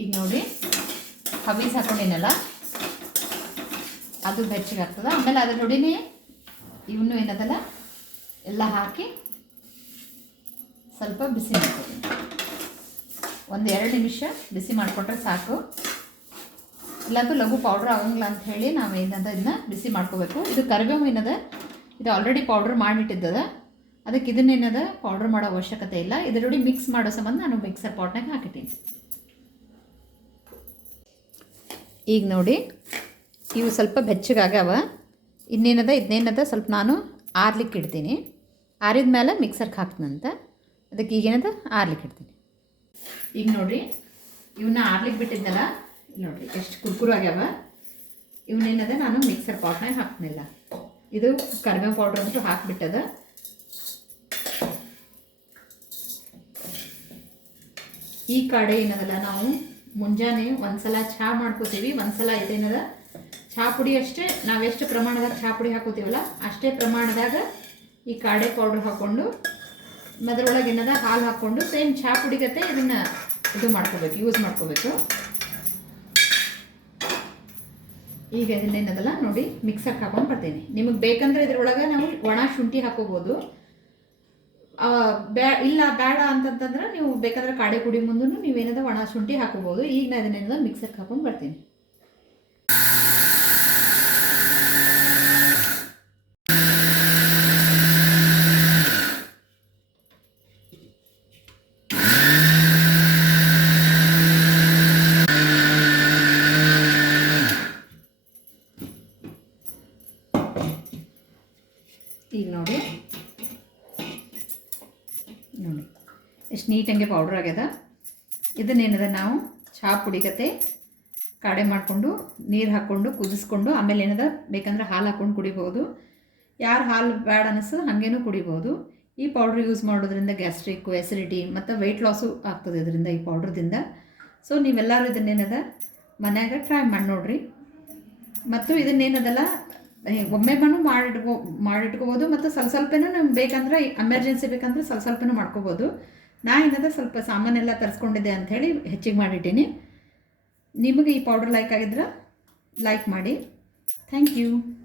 ಈಗ ನೋಡಿ ಹಬೀಸ್ ಹಾಕೊಂಡಿನಲ್ಲ ಅದು ಬೆಚ್ಚಗೆ ಆಗ್ತದ. ಆಮೇಲೆ ಅದ್ರ ರುಡಿನೇ ಇವನು ಏನದಲ್ಲ? ಎಲ್ಲ ಹಾಕಿ ಸ್ವಲ್ಪ ಬಿಸಿ ಮಾಡ್ಕೊಡಿ. ಒಂದು ಎರಡು ನಿಮಿಷ ಬಿಸಿ ಮಾಡಿಕೊಟ್ರೆ ಸಾಕು. ಇಲ್ಲಾಂತೂ ಲಘು ಪೌಡ್ರ್ ಆಗಂಗಿಲ್ಲ ಅಂತ ಹೇಳಿ ನಾವು ಏನದ ಇದನ್ನ ಬಿಸಿ ಮಾಡ್ಕೋಬೇಕು. ಇದು ಕರಿಬೇವು ಏನದ? ಇದು ಆಲ್ರೆಡಿ ಪೌಡ್ರ್ ಮಾಡಿಟ್ಟಿದ್ದದ ಅದಕ್ಕೆ ಇದನ್ನೇನದ ಪೌಡ್ರ್ ಮಾಡೋ ಅವಶ್ಯಕತೆ ಇಲ್ಲ. ಇದರೊಡಿ ಮಿಕ್ಸ್ ಮಾಡೋ ಸಂಬಂಧ ನಾನು ಮಿಕ್ಸರ್ ಪಾಟ್ನಾಗ ಹಾಕಿದ್ದೀನಿ ಈಗ ನೋಡಿ, ಇವು ಸ್ವಲ್ಪ ಬೆಚ್ಚಗಾಗವ ಇನ್ನೇನದ ಇದನ್ನೇನದ ಸ್ವಲ್ಪ ನಾನು ಆರ್ಲಿಕ್ಕೆ ಇಡ್ತೀನಿ. ಆರಿದ ಮೇಲೆ ಮಿಕ್ಸರ್ಗೆ ಹಾಕ್ತೀನಂತ ಅದಕ್ಕೆ ಈಗೇನದ ಆರ್ಲಿಕ್ಕೆ ಇಡ್ತೀನಿ. ಈಗ ನೋಡಿರಿ ಇವನ್ನ ಆರ್ಲಿಕ್ಕೆ ಬಿಟ್ಟಿದ್ದಲ್ಲ ನೋಡಿರಿ, ಎಷ್ಟು ಕುರ್ಕುರು ಆಗ್ಯಾವ. ಇವನ್ನೇನದ ನಾನು ಮಿಕ್ಸರ್ ಪಾಟ್ನಾಗ ಹಾಕ್ತಿನಿಲ್ಲ. ಇದು ಕರಿಬೇವು ಪೌಡ್ರ್ ಅಂತೂ ಹಾಕಿಬಿಟ್ಟದ. ಈ ಕಡೆ ಏನದಲ್ಲ ನಾವು ಮುಂಜಾನೆ ಒಂದ್ಸಲ ಚಹಾ ಮಾಡ್ಕೋತೀವಿ, ಒಂದ್ಸಲ ಇದೇನದ ಚಹಾ ಪುಡಿ ಅಷ್ಟೇ ನಾವೆಷ್ಟು ಪ್ರಮಾಣದಾಗ ಚಹಾ ಪುಡಿ ಹಾಕೋತೀವಲ್ಲ, ಅಷ್ಟೇ ಪ್ರಮಾಣದಾಗ ಈ ಕಾಡೆ ಪೌಡ್ರ್ ಹಾಕ್ಕೊಂಡು ಅದರೊಳಗೆ ಏನದ, ಹಾಲು ಹಾಕ್ಕೊಂಡು ಸೇಮ್ ಚಹಾ ಪುಡಿಗತ್ತೆ ಗತೆ ಇದನ್ನು ಇದು ಮಾಡ್ಕೋಬೇಕು ಯೂಸ್ ಮಾಡ್ಕೋಬೇಕು. ಈಗ ಇದನ್ನೇನದಲ್ಲ ನೋಡಿ ಮಿಕ್ಸರ್ಗೆ ಹಾಕೊಂಡು ಬರ್ತೀನಿ. ನಿಮಗೆ ಬೇಕಂದ್ರೆ ಇದ್ರೊಳಗೆ ನಾವು ಒಣ ಶುಂಠಿ ಹಾಕೋಬೋದು. ಬ್ಯಾ ಇಲ್ಲ, ಬೇಡ ಅಂತಂತಂದ್ರೆ ನೀವು ಬೇಕಾದ್ರೆ ಕಾಡೆ ಕುಡಿ ಮುಂದೂ ನೀವೇನದ ಒಣ ಶುಂಠಿ ಹಾಕೋಬೋದು ಈಗ ನಾನು ಇದನ್ನೇನದ ಮಿಕ್ಸರ್ಗೆ ಹಾಕೊಂಡು ಬರ್ತೀನಿ. ಈಗ ನೋಡಿ. ನೋಡಿ. ಎಷ್ಟು ನೀಟಂಗೆ ಪೌಡ್ರ್ ಆಗ್ಯದ. ಇದನ್ನೇನದ ನಾವು ಚಹಾ ಪುಡಿಗತೆ ಕಾಡೆ ಮಾಡಿಕೊಂಡು ನೀರು ಹಾಕ್ಕೊಂಡು ಕುದಿಸ್ಕೊಂಡು ಆಮೇಲೆ ಏನದ ಬೇಕಂದ್ರೆ ಹಾಲು ಹಾಕ್ಕೊಂಡು ಕುಡಿಬೋದು. ಯಾರು ಹಾಲು ಬೇಡ ಅನಿಸ್ತದೆ ಹಾಗೇನೂ ಕುಡಿಬೋದು. ಈ ಪೌಡ್ರ್ ಯೂಸ್ ಮಾಡೋದ್ರಿಂದ ಗ್ಯಾಸ್ಟ್ರಿಕ್ಕು ಎಸಿಡಿಟಿ ಮತ್ತು ವೆಯ್ಟ್ ಲಾಸು ಆಗ್ತದೆ ಇದರಿಂದ ಈ ಪೌಡ್ರದಿಂದ ಸೊ ನೀವೆಲ್ಲರೂ ಇದನ್ನೇನದ ಮನ್ಯಾಗ ಟ್ರೈ ಮಾಡಿ ನೋಡ್ರಿ. ಮತ್ತು ಇದನ್ನೇನದಲ್ಲ ಒಮ್ಮೆ ಬಂದು ಮಾಡಿಟ್ಕೋ, ಮಾಡಿಟ್ಕೋಬೋದು ಮತ್ತು ಸ್ವಲ್ಪ ಸ್ವಲ್ಪನೂ ನಮ್ಗೆ ಬೇಕಂದ್ರೆ, ಎಮರ್ಜೆನ್ಸಿ ಬೇಕಂದ್ರೆ ಸ್ವಲ್ಪ ಸ್ವಲ್ಪನೂ ಮಾಡ್ಕೋಬೋದು. ನಾ ಏನಾದ್ರೆ ಸ್ವಲ್ಪ ಸಾಮಾನೆಲ್ಲ ತರಿಸ್ಕೊಂಡಿದ್ದೆ ಅಂಥೇಳಿ ಹೆಚ್ಚಿಗೆ ಮಾಡಿಟ್ಟೀನಿ. ನಿಮಗೆ ಈ ಪೌಡರ್ ಲೈಕ್ ಆಗಿದ್ರೆ ಲೈಕ್ ಮಾಡಿ. Thank you.